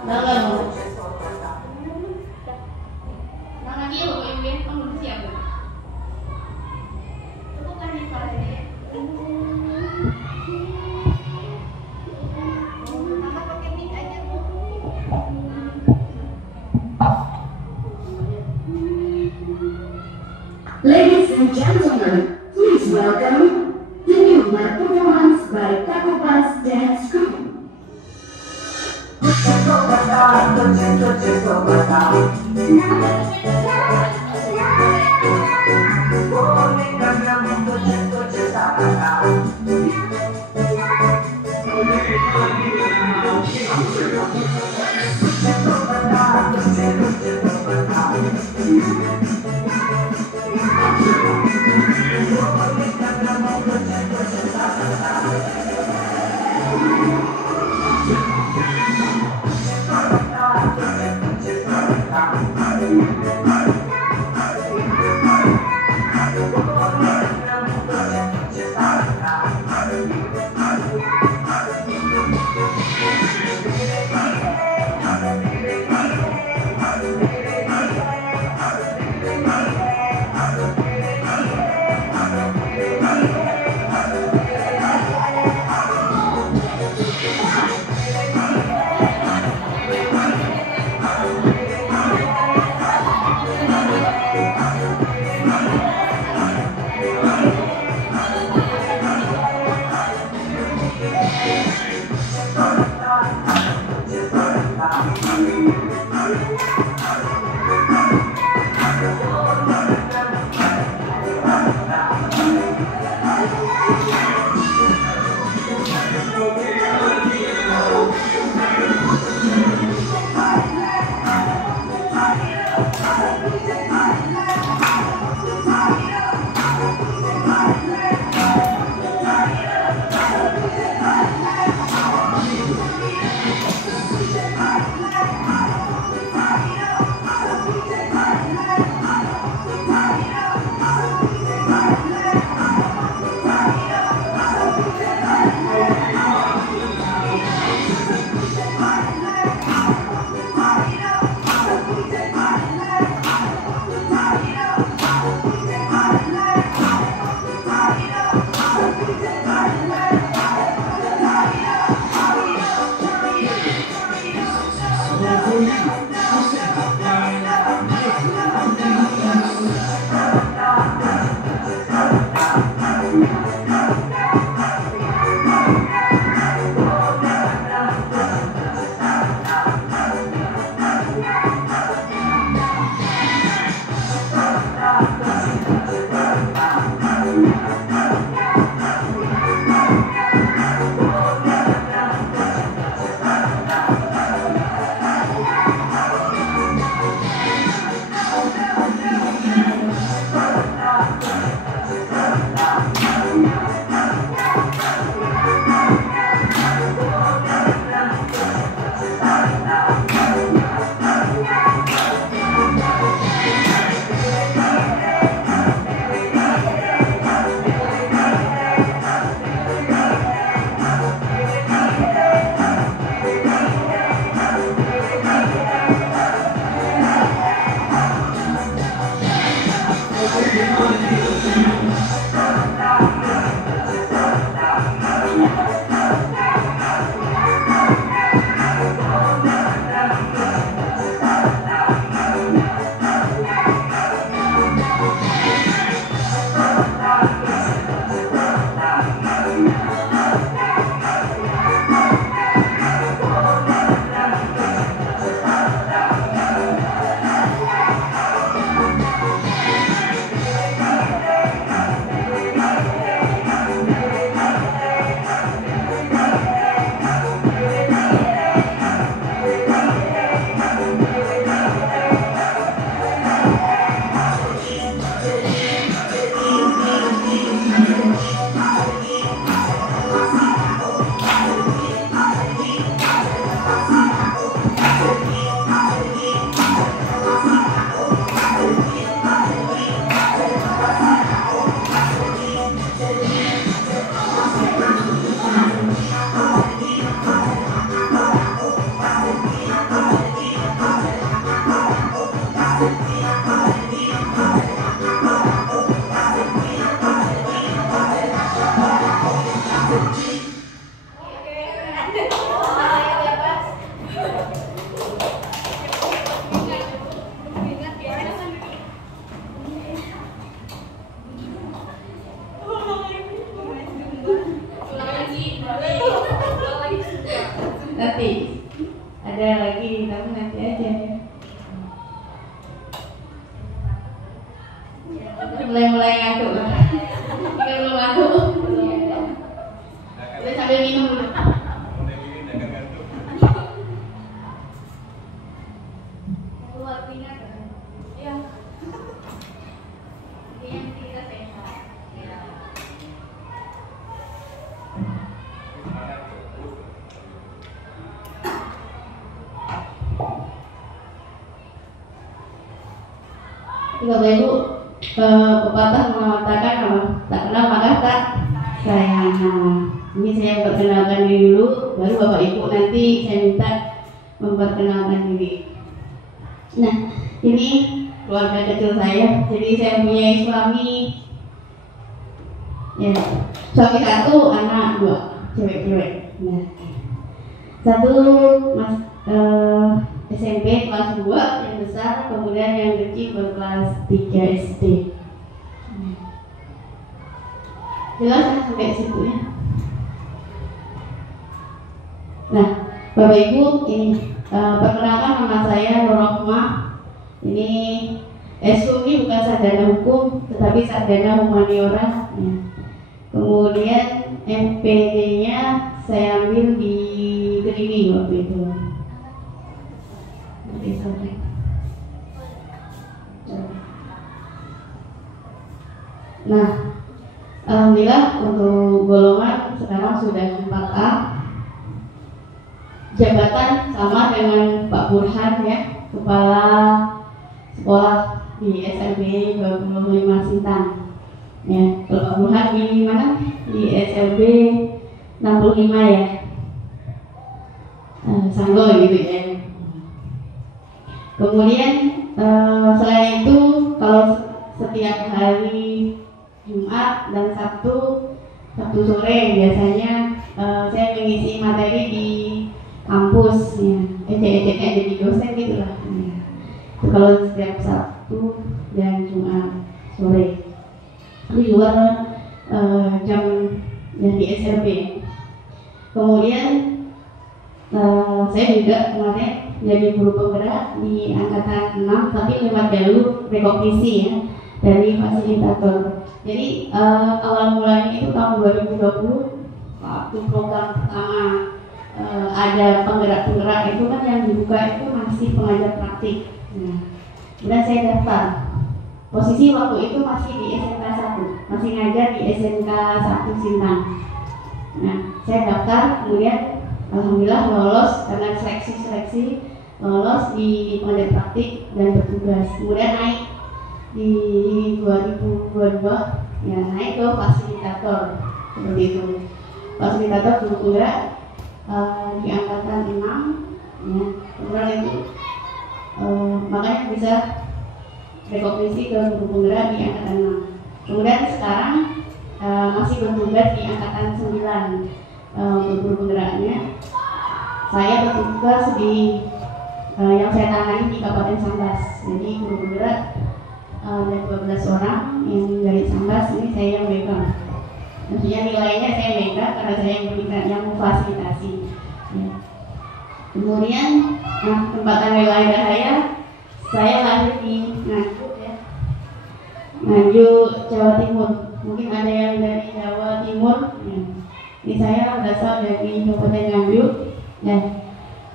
Dalam. Mana dia loh yang dia kamu siap? Itu kan di pada Mama pakai mic aja tuh. Ladies and gentlemen, please welcome the new live performance by Takopas Dance Group. Nanti ada lagi, tapi nanti aja ya. Mulai ngantuk lah. Kita belum ngantuk. Udah sambil minum dulu. Keluar keringat kan? Iya. Ini yang kita sehat. Ya. Bapak Ibu, pepatah mengatakan apa? Tak kenal maka tak sayang. Ini saya perkenalkan diri dulu, baru Bapak Ibu nanti saya minta memperkenalkan diri. Nah, ini keluarga kecil saya. Jadi saya punya suami, ya, suami satu, anak dua, cewek-cewek. Nah, satu SMP kelas 2 yang besar, kemudian yang kecil berkelas 3 SD. Jelas kan sampai situ ya. Nah, Bapak Ibu, ini perkenalkan nama saya Nurrohmah. Ini SU ini bukan sarjana hukum, tetapi sarjana humaniora. Ya. Kemudian MPD-nya saya ambil di Kediri waktu itu. Nah, alhamdulillah untuk golongan sekarang sudah 4A. Jabatan sama dengan Pak Burhan ya, kepala sekolah di SLB 25 Sintang. Ya, kalau Pak Burhan di mana? Di SLB 65 ya. Sanggol gitu ya. Kemudian selain itu kalau setiap hari Jumat dan Sabtu sore biasanya saya mengisi materi di kampus ya, ecek-eceknya jadi dosen gitu lah. Ya. Itu kalau setiap Sabtu dan Jumat sore. Di luar jam yang di SLB. Kemudian saya juga kemarin jadi guru penggerak di angkatan 6 tapi lewat jalur rekognisi ya dari fasilitator. Jadi awal mulanya itu tahun 2020 waktu program pertama ada penggerak-penggerak itu kan yang dibuka itu masih pengajar praktik. Nah, kemudian saya daftar. Posisi waktu itu masih di SMK 1, masih ngajar di SMK 1 Sintang. Nah, saya daftar, kemudian alhamdulillah lolos karena seleksi lolos di pengajar praktik dan bertugas. Kemudian naik di 2022 ya naik ke fasilitator seperti itu. Fasilitator guru penggerak di angkatan 6 ya. Kemudian itu makanya bisa rekognisi ke guru penggerak di angkatan 6. Kemudian sekarang masih bertugas di angkatan 9 guru penggeraknya. Saya bertugas di yang saya tangani di Kabupaten Sambas. Jadi guru penggerak ada 12 orang yang dari Sambas, ini saya yang megang. Maksudnya nilainya saya megang karena saya yang memberikan, yang memfasilitasi. Ya. Kemudian tempatan wilayah saya lahir di Nganjuk ya, Nganjuk Jawa Timur. Mungkin ada yang dari Jawa Timur. Ya. Ini saya berasal dari Kabupaten Nganjuk. Ya,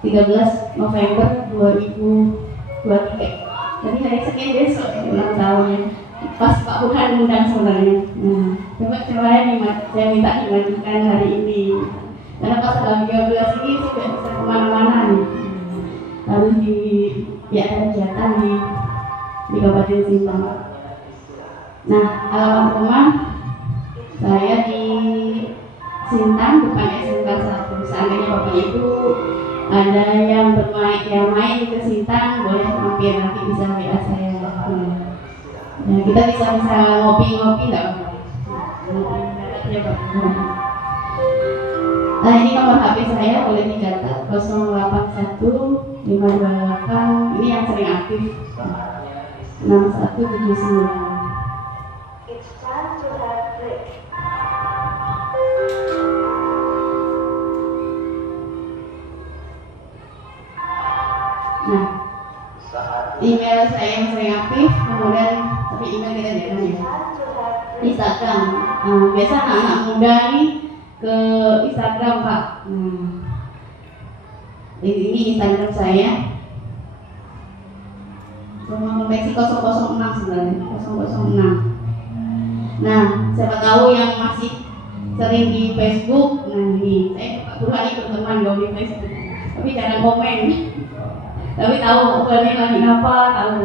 13 November 2023. Jadi hari Senin besok ulang tahunnya. Pas Pak Burhan undang sebenarnya. Nah, coba saya minta dimajukan hari ini. Karena pas tanggal 13 ini sudah bisa kemana-mana nih. Lalu ada kegiatan di Kabupaten Sintang. Nah, alamat rumah saya di Sintang, depan SMK 1. Seandainya Bapak Ibu ada yang main ke Sintang, boleh mampir, nanti bisa WA saya. Nah, kita bisa ngopi-ngopi nggak apa-apa. Nah, ini nomor HP saya, boleh dicatat 081 528, ini yang sering aktif 6179. It's time to have break. Nah, email saya yang sering aktif, kemudian tapi email kita jangan ya. Instagram, biasa anak-anak muda nih ke Instagram Pak. Ini Instagram saya. Konveksi 006 sebenarnya, 006. Nah, siapa tahu yang masih sering di Facebook, nah ini saya Pak Burhani berteman dong di Facebook, tapi jangan komen. Tapi tahu bukannya lagi apa, tahu.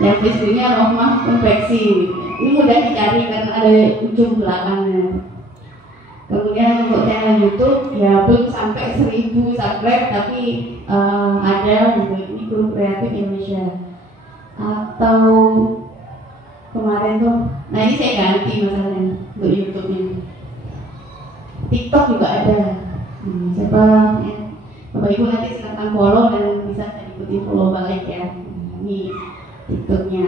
Yang Facebooknya Rohmah Konveksi. Ini mudah dicari karena ada ujung belakangnya. Kemudian untuk channel YouTube ya belum sampai 1000 subscribe, tapi ada gitu. Ini Grup Kreatif Indonesia. Atau kemarin tuh, nah ini saya ganti masalahnya untuk YouTube-nya. TikTok juga ada. Siapa ya, Bapak Ibu nanti silakan follow dan bisa saya ikuti follow balik ya. Ini TikTok-nya.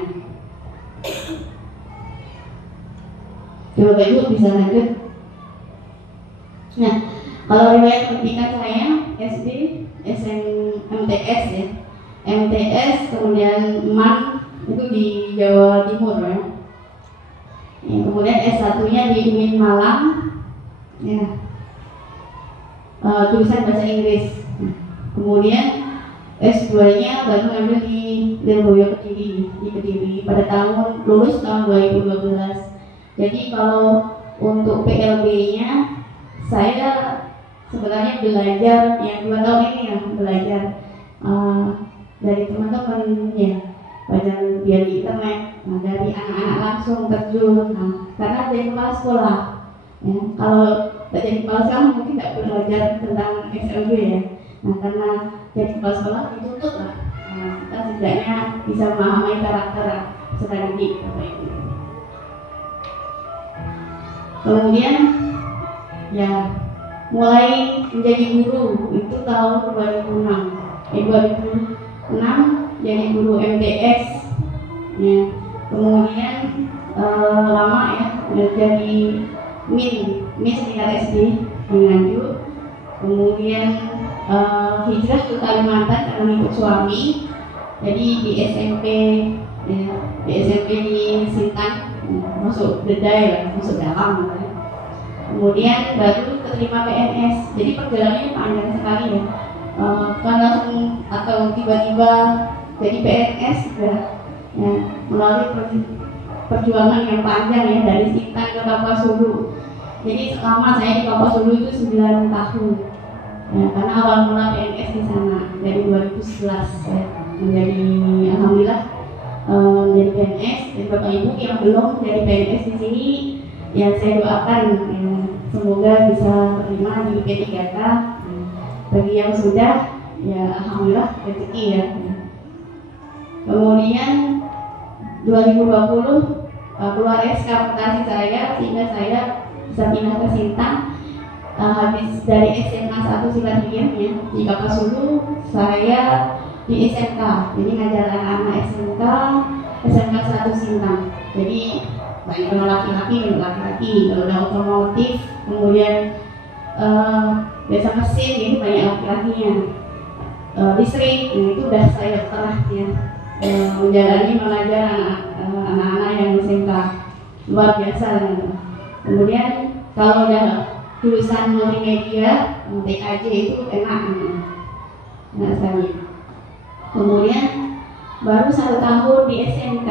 Bapak Ibu bisa lanjut. Nah, kalau riwayat pendidikan saya SD, MTS ya, MTS kemudian MAN itu di Jawa Timur ya. Kemudian S1-nya di UIN Malang, ya, tulisan bahasa Inggris. Kemudian S2-nya baru ngambil di Lirboyo Kediri, di Kediri pada tahun lulus tahun 2012. Jadi kalau untuk PLB-nya saya sebenarnya belajar yang 2 tahun ini ya, belajar dari teman-teman ya, belajar via internet, dari anak-anak langsung terjun. Karena dari kepala sekolah ya, kalau tidak jadi kepala sekolah mungkin tidak belajar tentang SLB ya. Nah, karena jadi kepala sekolah dituntut lah, kita setidaknya bisa memahami karakter peserta didik. Kemudian ya mulai menjadi guru itu tahun 2006 jadi guru MTS ya. Kemudian lama ya jadi min tingkat SD di Nganjuk. Kemudian hijrah ke Kalimantan karena ikut suami, jadi di SMP ya, di SMP di Sintang, masuk Dedai, masuk dalam ya. Kemudian baru keterima PNS, jadi perjalanannya panjang sekali ya. Bukan langsung atau tiba-tiba jadi PNS juga ya, melalui perjuangan yang panjang ya, dari Sintang ke Kapuas Hulu. Jadi selama saya di Kapuas Hulu itu 9 tahun ya, karena awal mula PNS di sana dari 2011 ya, menjadi alhamdulillah menjadi PNS. Dan Bapak Ibu yang belum jadi PNS di sini ya, saya doakan ya, semoga bisa terima di P3K. Bagi yang sudah ya alhamdulillah rezeki ya. Kemudian 2020 keluar SK amputasi saya sehingga saya bisa pindah ke Sintang. Habis dari SMA 1 Siladrian ya di Kapuas Hulu, saya di SMK, jadi ngajar anak-anak SMK 1 Sintang. Jadi banyak orang laki-laki, kalau udah otomotif, kemudian biasa mesin itu banyak laki-lakinya. Listrik itu udah saya pernah ya, menjalani mengajar anak-anak yang SMK luar biasa. Kemudian kalau udah lulusan multimedia TKJ itu enak saya. Kemudian baru 1 tahun di SMK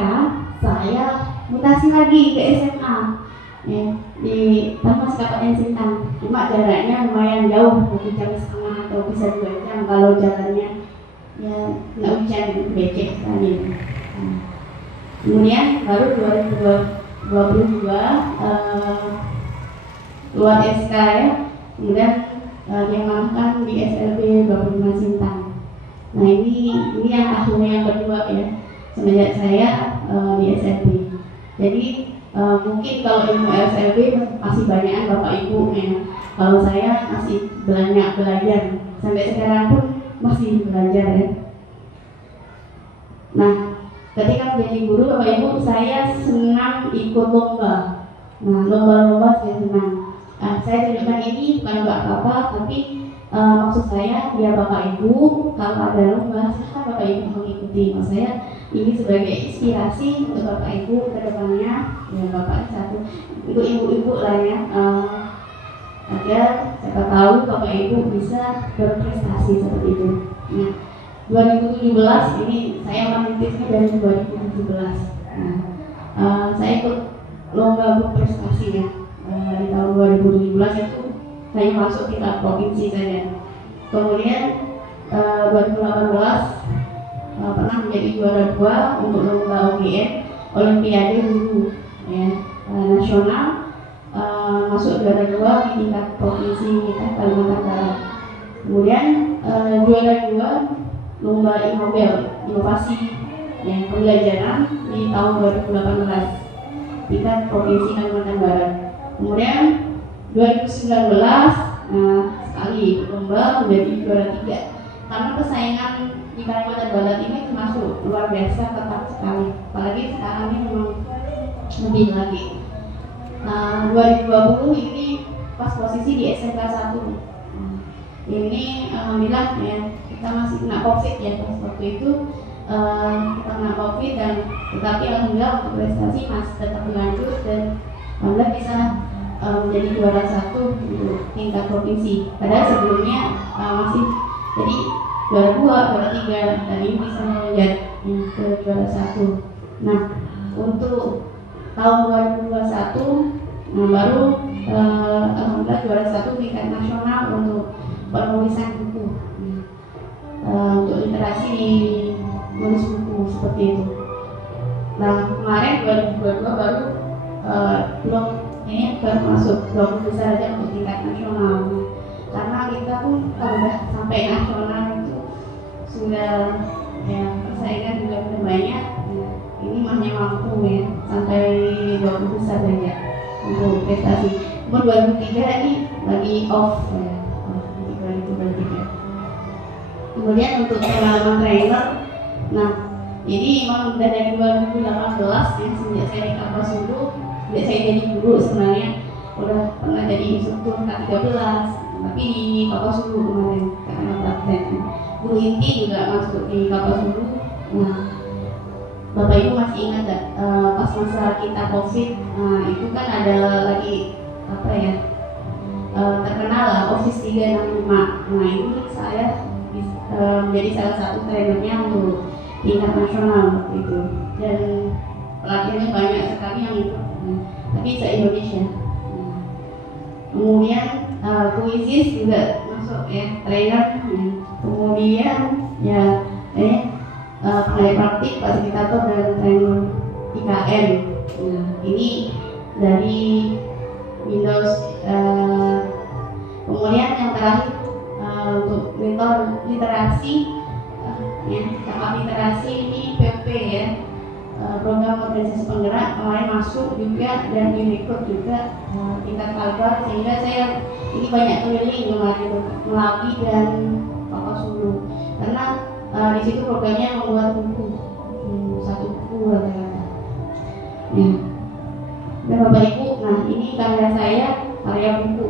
saya mutasi lagi ke SMA ya, di Tamas Kabupaten Sintang. Cuma jaraknya lumayan jauh, 1,5 jam atau bisa 2 jam kalau jalannya ya nggak hujan becek tadi. Kemudian baru 2022 keluar SK ya. Kemudian diamankan di SLB 25 Sintang. Nah ini yang tahun yang kedua ya semenjak saya di SLB. Jadi mungkin kalau ilmu SLB masih banyak Bapak Ibu ya. Kalau saya masih banyak belajar sampai sekarang pun masih belajar ya. Nah ketika menjadi guru Bapak Ibu saya senang ikut lomba. Nah lomba-lomba saya senang. Saya tunjukkan ini bukan untuk apa-apa tapi maksud saya ya Bapak Ibu kalau ada lomba silahkan Bapak Ibu mengikuti. Maksud saya ini sebagai inspirasi untuk Bapak Ibu ke depannya ya Bapak satu untuk ibu-ibu lah ya agar siapa tahu Bapak Ibu bisa berprestasi seperti itu. Nah 2017 ini saya merintisnya dari 2017. Nah, saya ikut lomba berprestasi ya di tahun 2017 itu saya masuk tingkat provinsi saya. Kemudian 2018 pernah menjadi juara 2 untuk lomba OGN Olimpiade Guru ya, nasional, masuk juara 2 di tingkat provinsi kita Kalimantan Barat. Kemudian juara 2 lomba inovasi ya, pembelajaran di tahun 2018 tingkat provinsi Kalimantan Barat. Kemudian 2019 sekali lomba menjadi juara 3 karena persaingan di Kalimantan Barat ini termasuk luar biasa ketat sekali, apalagi sekarang ini memang lebih lagi. 2020 ini pas posisi di SMK 1 ini alhamdulillah ya kita masih kena COVID ya pas waktu itu kita kena COVID dan tetapi alhamdulillah untuk prestasi masih tetap berlanjut dan alhamdulillah bisa menjadi juara 1 untuk tingkat provinsi. Padahal sebelumnya masih jadi juara 2, juara 3 dan ini bisa menjadi ke juara 1. Nah untuk tahun 2021 baru alhamdulillah juara 1 tingkat nasional untuk penulisan buku untuk literasi di menulis buku seperti itu. Nah kemarin 2022 baru belum ini baru masuk 20 besar aja untuk tingkat nasional karena kita pun kalau udah sampai nasional itu sudah ya persaingan juga sudah banyak ya, ini hanya mampu ya sampai 20 besar saja untuk prestasi. Umur 2003 ini lagi off ya, 2023. Kemudian untuk pengalaman trainer, nah ini memang udah dari 2018 ya sejak saya di Kampus Sulu. Sejak saya jadi guru sebenarnya udah pernah jadi instruktur K13 tapi di Kampus Sulu kemarin karena praktek. Guru inti juga masuk di Kampus Sulu. Nah, Bapak Ibu masih ingat gak pas masa kita COVID, itu kan ada lagi apa ya terkenal lah Office 365. Nah ini saya menjadi salah satu trainernya untuk tingkat nasional waktu itu dan pelatihannya banyak sekali yang ikut. Tapi se-Indonesia. Kemudian Kuisis juga masuk ya trainer. Kemudian ya penilai praktik, fasilitator dan trainer IKN. Nah, ini dari Windows. Kemudian yang terakhir untuk literasi ya, sama literasi ini PP ya. Program organisasi penggerak kemarin masuk juga dan direkrut juga tingkat Kalbar sehingga saya ini banyak keliling kemarin melalui dan Bapak Sulu karena di situ programnya membuat buku satu buku rata-rata ya. Dan Bapak Ibu, nah ini karya saya karya buku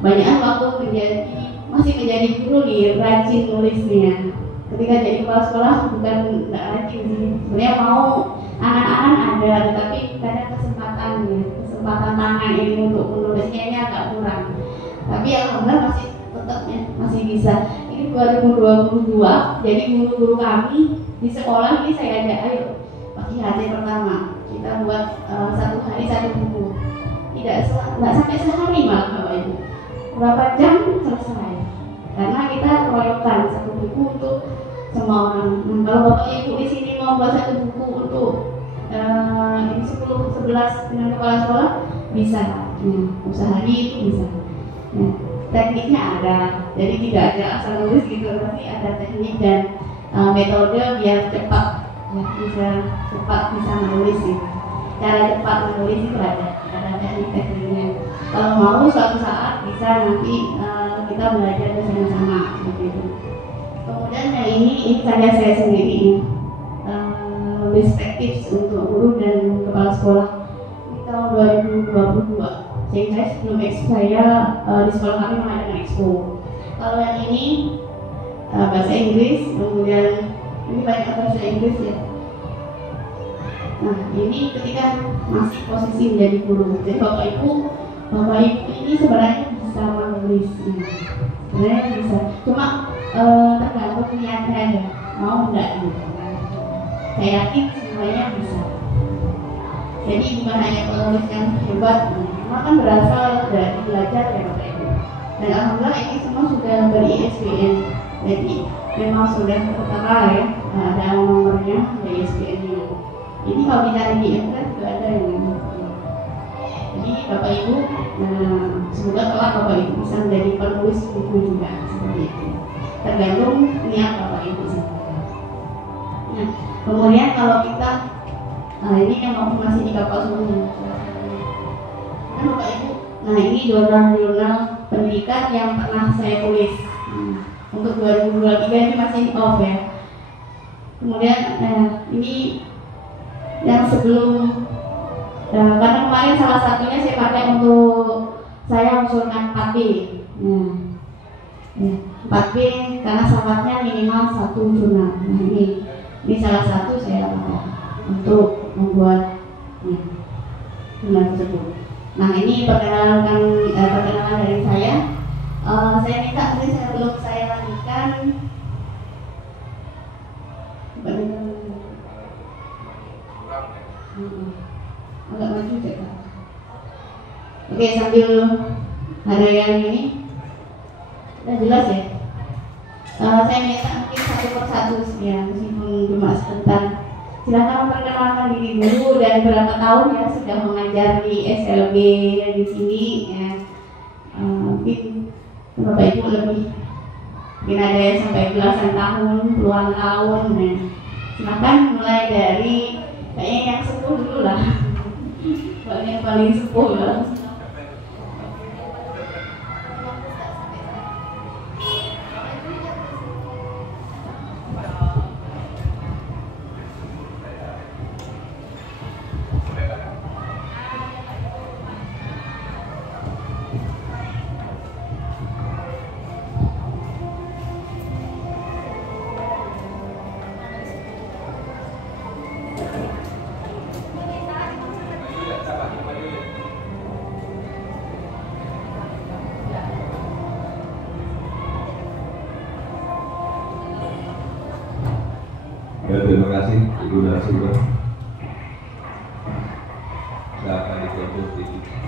banyak waktu masih menjadi guru nih rajin nulisnya. Ketika jadi kepala sekolah bukan nggak rajin sih, sebenarnya mau anak-anak ada, tetapi kadang kesempatan tangan ini untuk menulisnya ini agak kurang. Tapi alhamdulillah masih tetap ya, masih bisa. Ini 2022, jadi guru-guru kami di sekolah ini saya ajak ayo pagi hari pertama kita buat satu hari satu buku. Nggak sampai sehari malah Bapak Ibu. Berapa jam selesai? Karena kita keroyokan satu buku untuk semua orang. Nah, kalau Bapak Ibu di sini mau buat satu buku untuk 10-11 dengan kepala sekolah bisa. Sehari itu bisa. tekniknya ada, jadi tidak ada asal nulis gitu, tapi ada teknik dan metode biar cepat ya, bisa menulis gitu. Cara cepat menulis itu ada teknik-tekniknya. Kalau mau suatu saat bisa nanti kita belajar bersama-sama begitu. Kemudian yang ini karya saya sendiri, perspektif untuk guru dan kepala sekolah di tahun 2022. Jadi saya sebelum expo saya di sekolah kami mengadakan expo. Kalau yang ini bahasa Inggris, kemudian ini banyak bahasa Inggris ya. Nah ini ketika masih posisi menjadi guru, jadi bapak ibu ini sebenarnya bisa menulis, sebenarnya bisa. Cuma tergantung niatnya aja, mau enggak gitu. Saya yakin semuanya bisa. Jadi bukan hanya penulis yang hebat, semua kan berasal dari belajar ya Bapak Ibu. Dan alhamdulillah ini semua sudah ber-ISBN. Jadi memang sudah tertera ya, ada nomornya, ada ISBN-nya. Ini kalau dicari di internet juga ada yang ini. Jadi Bapak Ibu, semoga kelak Bapak Ibu bisa menjadi penulis buku juga seperti itu. Tergantung niat Bapak Ibu sebenarnya. Nah, kemudian kalau kita, ini yang masih di kapal semuanya. Nah, Bapak Ibu, nah ini jurnal-jurnal pendidikan yang pernah saya tulis. Untuk 2023 ini masih off ya. Kemudian ini yang sebelum, karena kemarin salah satunya saya pakai untuk saya usulkan 4B. 4B karena syaratnya minimal 1 jurnal. Nah ini salah satu saya pakai untuk membuat jurnal tersebut. Nah ini perkenalan dari saya. Saya minta nanti sebelum saya lanjutkan agak maju ya. Oke, sambil ada yang ini udah jelas ya. Saya minta mungkin satu persatu ya, meskipun cuma sebentar. Silakan memperkenalkan diri dulu dan berapa tahun ya sudah mengajar di SLB di sini ya. Mungkin Bapak Ibu lebih, mungkin ada yang sampai belasan tahun, puluhan tahun. Nah, silakan mulai dari kayaknya yang sepuh dulu lah. Yang paling sepuh lah. Ya, terima kasih Ibu narasumber. Saya akan ditutup sedikit.